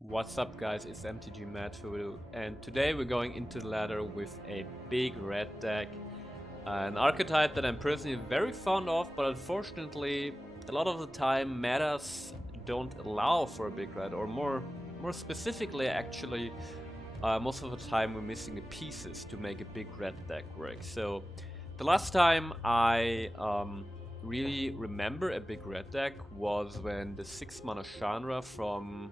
What's up guys, it's MTG and today we're going into the ladder with a big red deck. An archetype that I'm personally very fond of, but unfortunately a lot of the time metas don't allow for a big red, or more specifically actually most of the time we're missing the pieces to make a big red deck work. So the last time I really remember a big red deck was when the 6 mana Chandra from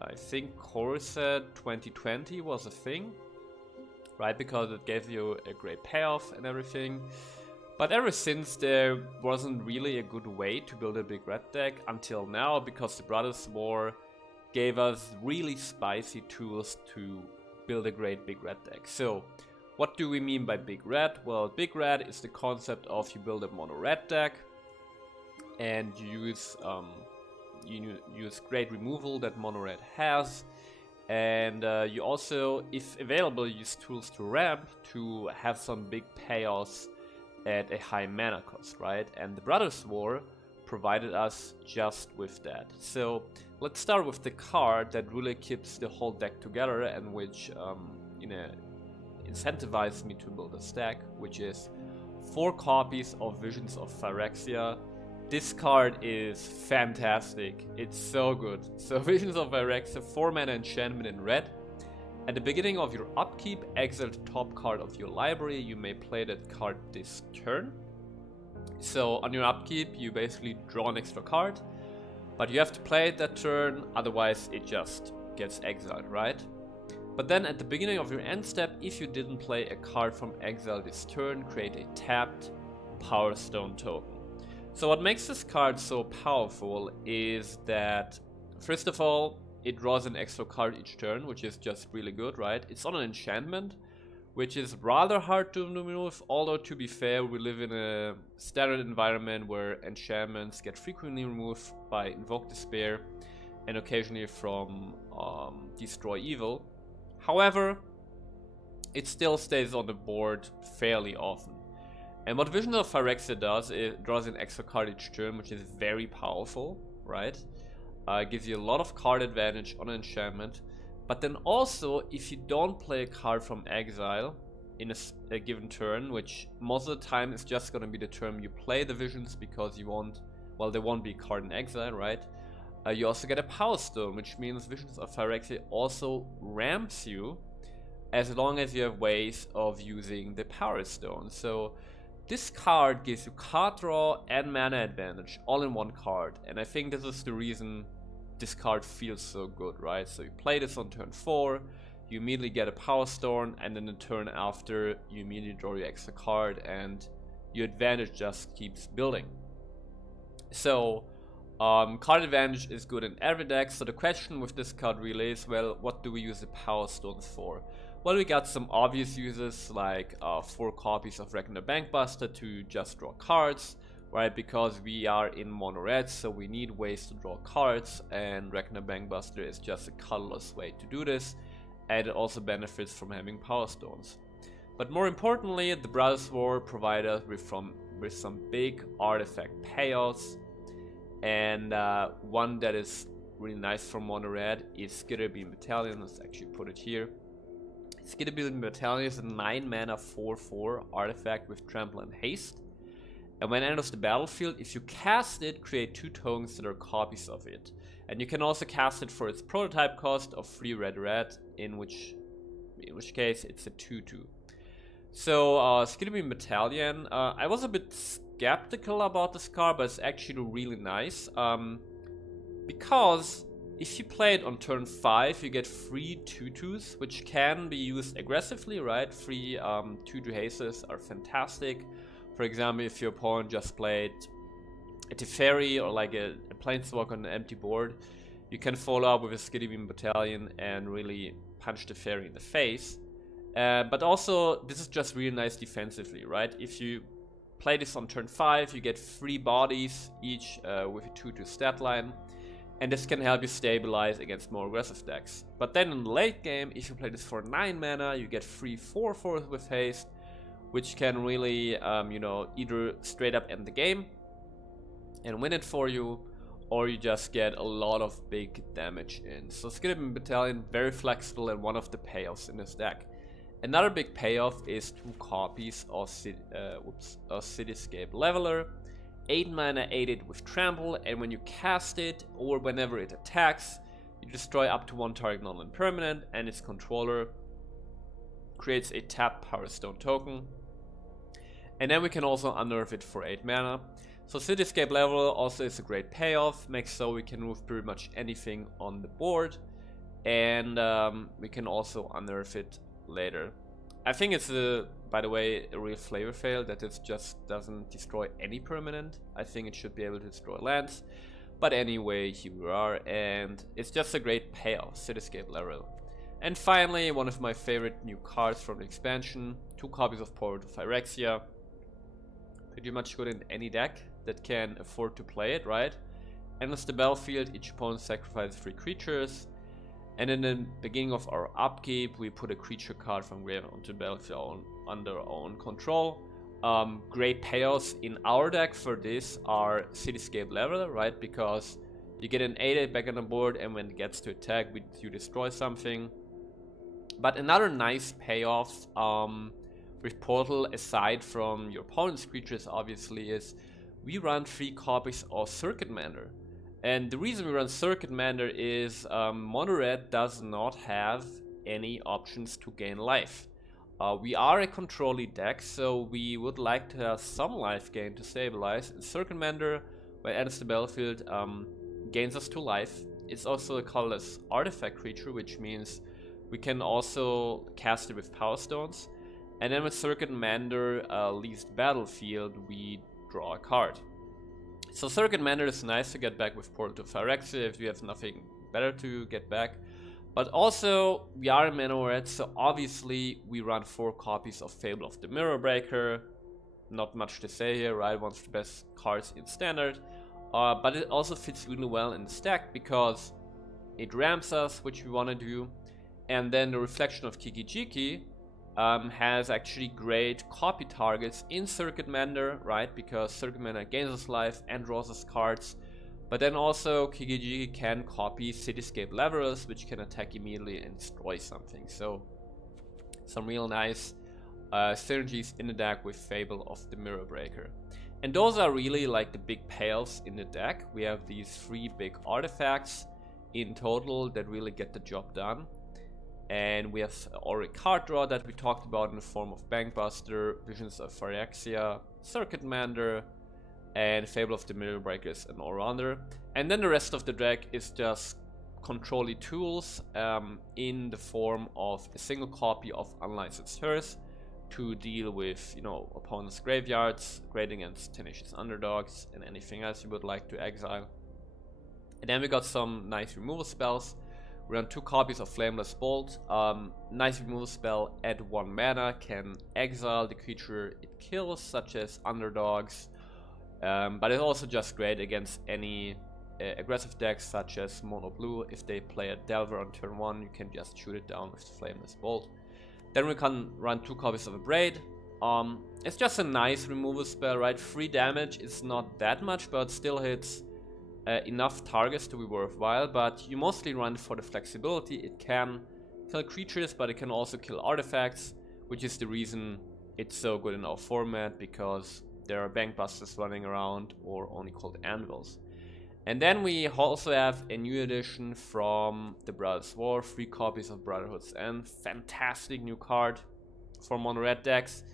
I think Corset 2020 was a thing, right? Because it gave you a great payoff and everything. But ever since, there wasn't really a good way to build a big red deck until now, because the Brothers War gave us really spicy tools to build a great big red deck. So what do we mean by big red? Well, big red is the concept of you build a mono red deck and you use great removal that mono red has, and you also, if available, use tools to ramp to have some big payoffs at a high mana cost, right? And the Brothers War provided us just with that. So let's start with the card that really keeps the whole deck together and which incentivized me to build a stack, which is 4 copies of Visions of Phyrexia. This card is fantastic, it's so good. So Visions of Phyrexia, 4 mana enchantment in red. At the beginning of your upkeep, exile the top card of your library. You may play that card this turn. So on your upkeep you basically draw an extra card, but you have to play it that turn, otherwise it just gets exiled, right? But then at the beginning of your end step, if you didn't play a card from exile this turn, create a tapped Power Stone token. So what makes this card so powerful is that, first of all, it draws an extra card each turn, which is just really good, right? It's on an enchantment, which is rather hard to remove, although to be fair, we live in a standard environment where enchantments get frequently removed by Invoke Despair and occasionally from Destroy Evil. However, it still stays on the board fairly often. And what Visions of Phyrexia does, it draws an extra card each turn, which is very powerful, right? Gives you a lot of card advantage on enchantment. But then also, if you don't play a card from exile in a given turn, which most of the time is just going to be the turn you play the Visions because you won't, well, there won't be a card in exile, right? You also get a Power Stone, which means Visions of Phyrexia also ramps you as long as you have ways of using the Power Stone. So this card gives you card draw and mana advantage all in one card, and I think this is the reason this card feels so good, right? So you play this on turn 4, you immediately get a Power Stone, and then the turn after you immediately draw your extra card and your advantage just keeps building. So card advantage is good in every deck, so the question with this card really is, well, what do we use the Power Stones for? Well, we got some obvious uses like 4 copies of Reckoner Bankbuster to just draw cards, right? Because we are in mono red, so we need ways to draw cards, and Reckoner Bankbuster is just a colorless way to do this, and it also benefits from having Power Stones. But more importantly, the Brothers War provided us with some big artifact payouts, and one that is really nice from mono red is Skitterbeam Battalion. Let's actually put it here. Skitterbeam Battalion is a 9 mana 4/4 artifact with trample and haste, and when it enters the battlefield, if you cast it, create 2 tokens that are copies of it. And you can also cast it for its prototype cost of 3 red, in which case it's a 2/2. So Skitterbeam Battalion, I was a bit skeptical about this card, but it's actually really nice, because if you play it on turn 5, you get 3 2/2s, which can be used aggressively, right? 3 2/2 hastes are fantastic. For example, if your opponent just played a Teferi or like a Planeswalker on an empty board, you can follow up with a Skitterbeam Battalion and really punch Teferi in the face. But also, this is just really nice defensively, right? If you play this on turn 5, you get 3 bodies each with a 2/2 stat line. And this can help you stabilize against more aggressive decks. But then in the late game, if you play this for 9 mana, you get 3 4/4 with haste, which can really, either straight up end the game and win it for you, or you just get a lot of big damage in. So Skeleton Battalion, very flexible and one of the payoffs in this deck. Another big payoff is 2 copies of Cityscape Leveler. 8 mana, 8/8 with Trample, and when you cast it, or whenever it attacks, you destroy up to 1 target non-land permanent, and its controller creates a tapped Power Stone token. And then we can also unearth it for 8 mana. So Cityscape Leveler also is a great payoff, makes so we can move pretty much anything on the board, and we can also unearth it later. I think it's by the way, a real flavor fail that it just doesn't destroy any permanent. I think it should be able to destroy lands, but anyway, here we are, and it's just a great payoff, Cityscape Leveler. And finally, one of my favorite new cards from the expansion, 2 copies of Portal to Phyrexia. Pretty much good in any deck that can afford to play it, right? Enters the battlefield, each opponent sacrifices 3 creatures. And in the beginning of our upkeep, we put a creature card from graveyard onto the battlefield under our own control. Great payoffs in our deck for this are Cityscape Leveler, right? Because you get an 8/8 back on the board, and when it gets to attack, you destroy something. But another nice payoff with Portal, aside from your opponent's creatures, obviously, is we run 3 copies of Circuit Mender. And the reason we run Circuit Mender is Mono Red does not have any options to gain life. We are a control-y deck, so we would like to have some life gain to stabilize. And Circuit Mender, when it enters the battlefield, gains us 2 life. It's also a colorless artifact creature, which means we can also cast it with Power Stones. And then with Circuit Mender leaves the battlefield, we draw a card. So Circuit Mender is nice to get back with Portal to Phyrexia if you have nothing better to get back. But also, we are in Mono Red, so obviously we run 4 copies of Fable of the Mirror Breaker. Not much to say here, right? One of the best cards in Standard. But it also fits really well in the stack because it ramps us, which we want to do. And then the Reflection of Kiki-Jiki has actually great copy targets in Circuit Mender, right? Because Circuit Mender gains us life and draws us cards. But then also Kiki-Jiki can copy Cityscape Levelers, which can attack immediately and destroy something. So some real nice synergies in the deck with Fable of the Mirror Breaker. And those are really like the big payoffs in the deck. We have these 3 big artifacts in total that really get the job done. And we have already card draw that we talked about in the form of Bankbuster, Visions of Phyrexia, Circuit Mender, and Fable of the Mirror Breakers and all-rounder. And then the rest of the deck is just control-y tools in the form of a single copy of Unlicensed Hearth to deal with, you know, opponents' graveyards, great against tenacious underdogs, and anything else you would like to exile. And then we got some nice removal spells. We run 2 copies of Flameless Bolt. Nice removal spell at 1 mana, can exile the creature it kills, such as underdogs. But it's also just great against any aggressive decks, such as Mono Blue. If they play a Delver on turn 1, you can just shoot it down with the Flameless Bolt. Then we can run 2 copies of Abrade. It's just a nice removal spell, right? 3 damage is not that much, but still hits enough targets to be worthwhile, but you mostly run for the flexibility. It can kill creatures, but it can also kill artifacts, which is the reason it's so good in our format, because there are Bankbusters running around or only called Anvils. And then we also have a new edition from the Brothers War, 3 copies of Brotherhood's End. Fantastic new card for Mono Red decks.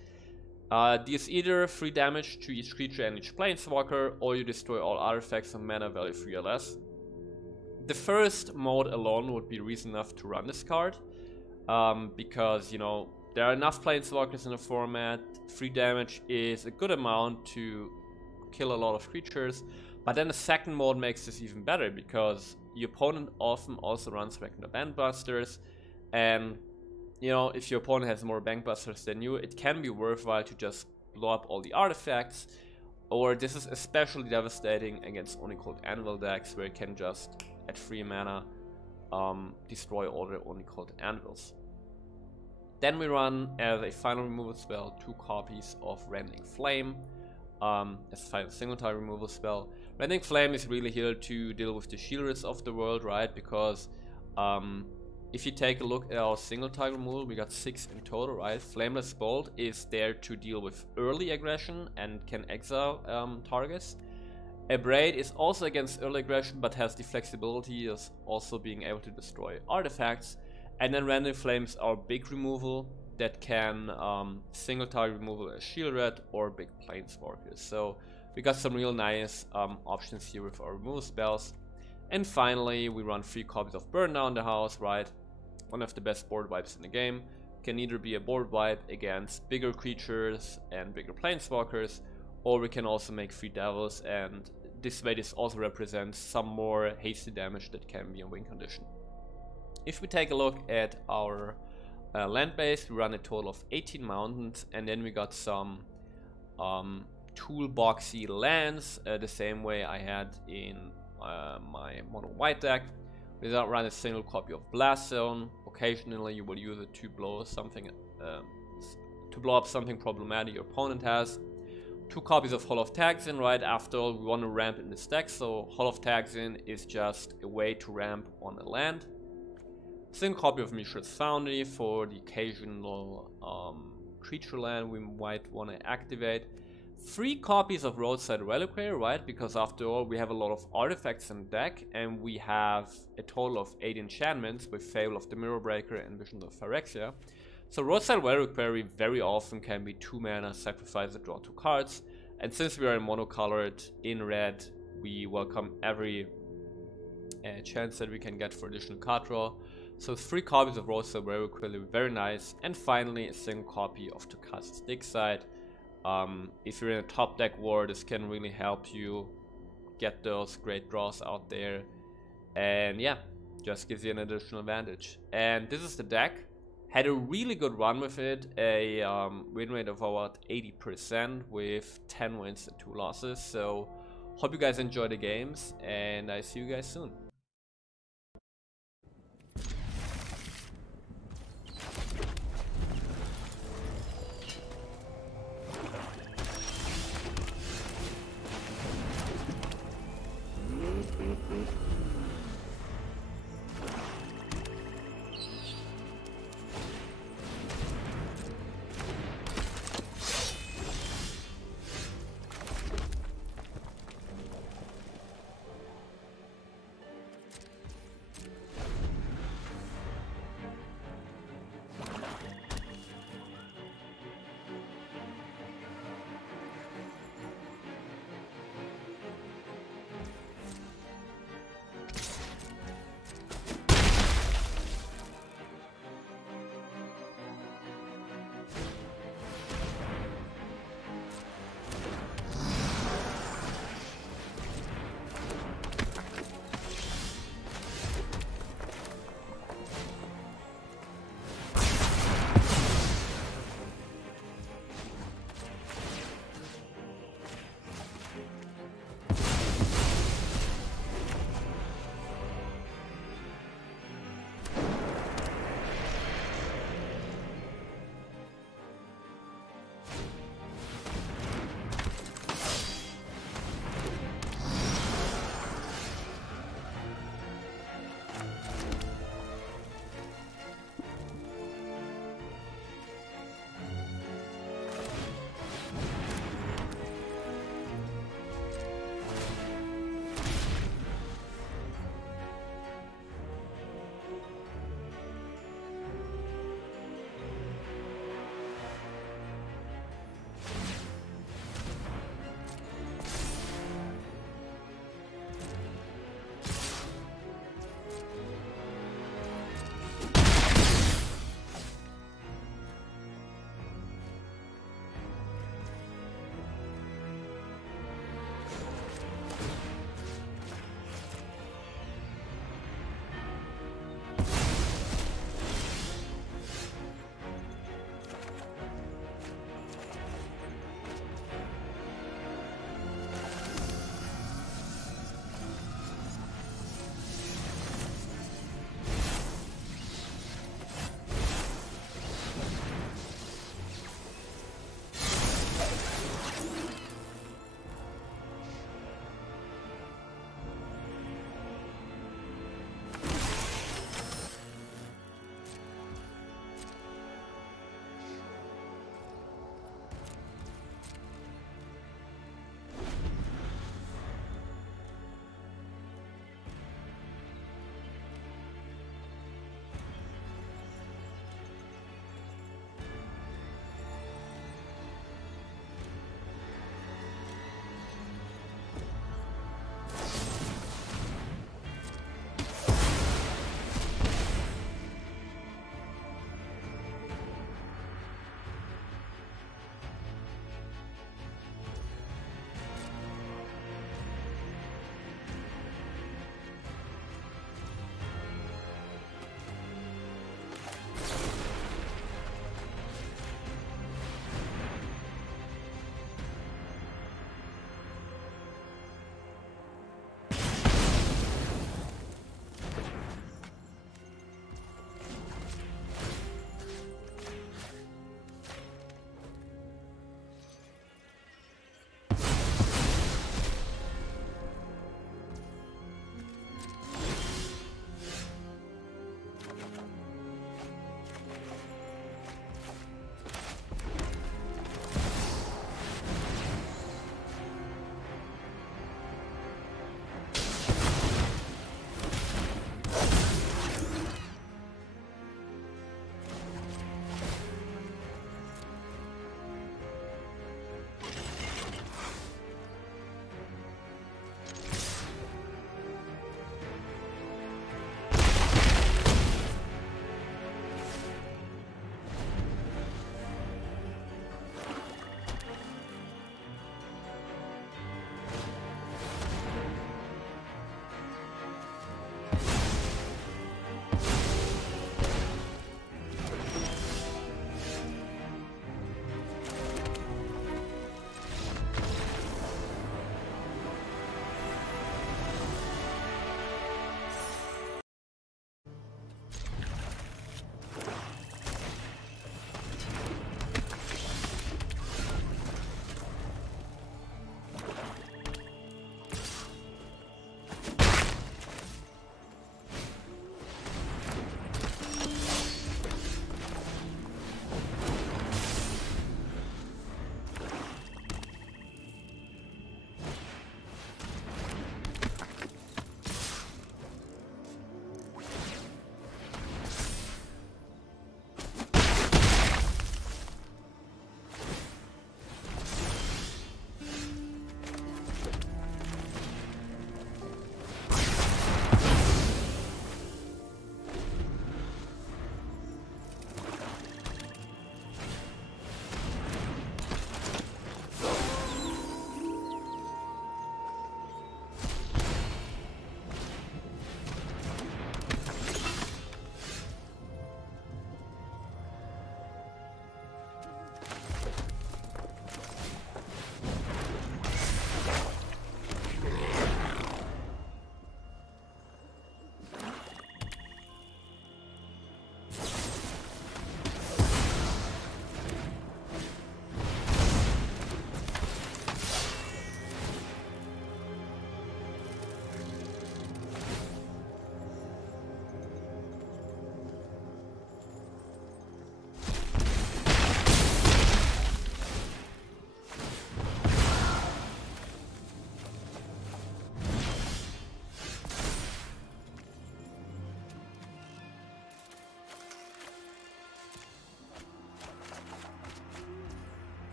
Deals either 3 damage to each creature and each planeswalker, or you destroy all artifacts of mana value 3 or less. The first mode alone would be reason enough to run this card, because, you know, there are enough planeswalkers in the format. 3 damage is a good amount to kill a lot of creatures. But then the second mode makes this even better, because your opponent often also runs regular Bankbusters, and you know, if your opponent has more Bankbusters than you, it can be worthwhile to just blow up all the artifacts. Or this is especially devastating against only called Anvil decks, where it can just, at 3 mana, destroy all the only called Anvils. Then we run, as a final removal spell, 2 copies of Rending Flame, as a final single-tile removal spell. Rending Flame is really here to deal with the shielders of the world, right? Because if you take a look at our single target removal, we got 6 in total, right? Flameless Bolt is there to deal with early aggression and can exile targets. Abrade is also against early aggression, but has the flexibility of also being able to destroy artifacts. And then Rending Flames are big removal that can single target removal as Shield Red or big Planeswalkers. So we got some real nice options here with our removal spells. And finally, we run 3 copies of Burn Down the House, right? One of the best board wipes in the game. Can either be a board wipe against bigger creatures and bigger Planeswalkers, or we can also make 3 Devils, and this way this also represents some more hasty damage that can be in win condition. If we take a look at our land base, we run a total of 18 mountains, and then we got some toolboxy lands, the same way I had in my mono white deck. We don't run a single copy of Blast Zone. Occasionally you will use it to blow something to blow up something problematic your opponent has. 2 copies of Hall of Taxin, right? After all, we want to ramp in this deck, so Hall of Taxin is just a way to ramp on a land. Single copy of Mishra's Foundry for the occasional creature land we might want to activate. 3 copies of Roadside Reliquary, right? Because after all, we have a lot of artifacts in the deck, and we have a total of 8 enchantments with Fable of the Mirror Breaker and Visions of Phyrexia. So Roadside Reliquary very often can be 2 mana, sacrifice and draw 2 cards. And since we are in monocolored in red, we welcome every chance that we can get for additional card draw. So 3 copies of Roadside Reliquary, very nice. And finally, a single copy of Tukasa's Digside. If you're in a top deck war, this can really help you get those great draws out there. And yeah, just gives you an additional advantage. And this is the deck. Had a really good run with it, a win rate of about 80% with 10 wins and 2 losses. So hope you guys enjoy the games, and I see you guys soon.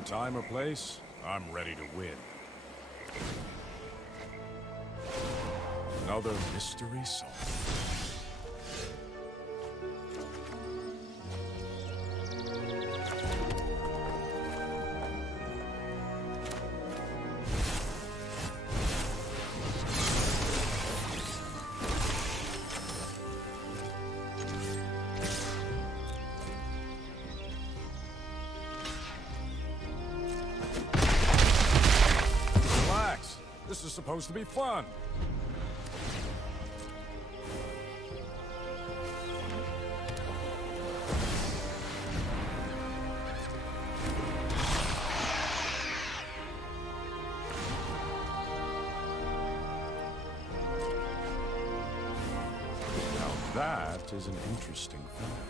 the time or place, I'm ready to win. Another mystery solved. This is supposed to be fun. Now that is an interesting fact.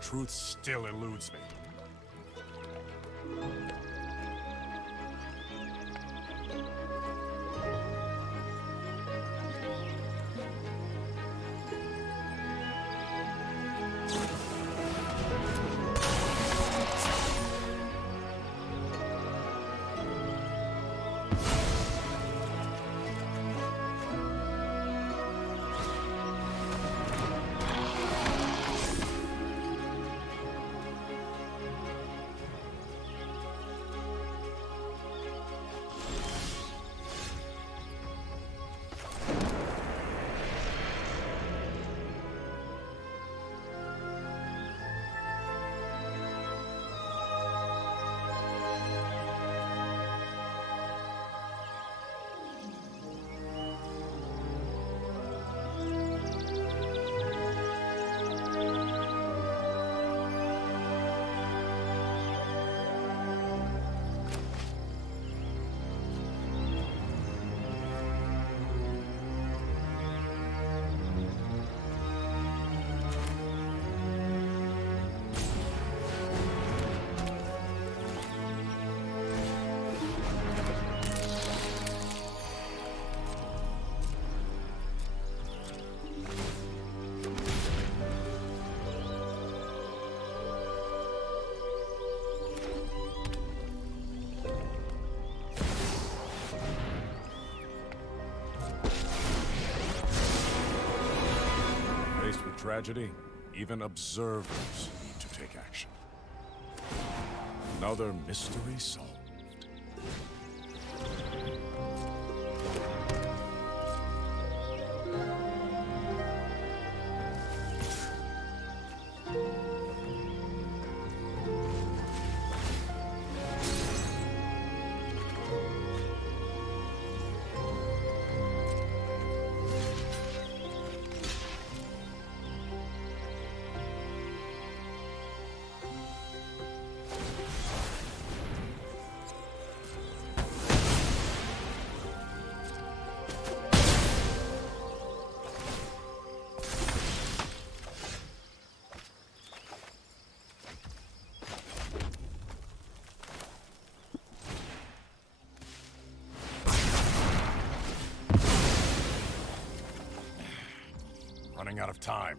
Truth still eludes me. Tragedy, even observers need to take action. Another mystery solved. Running out of time.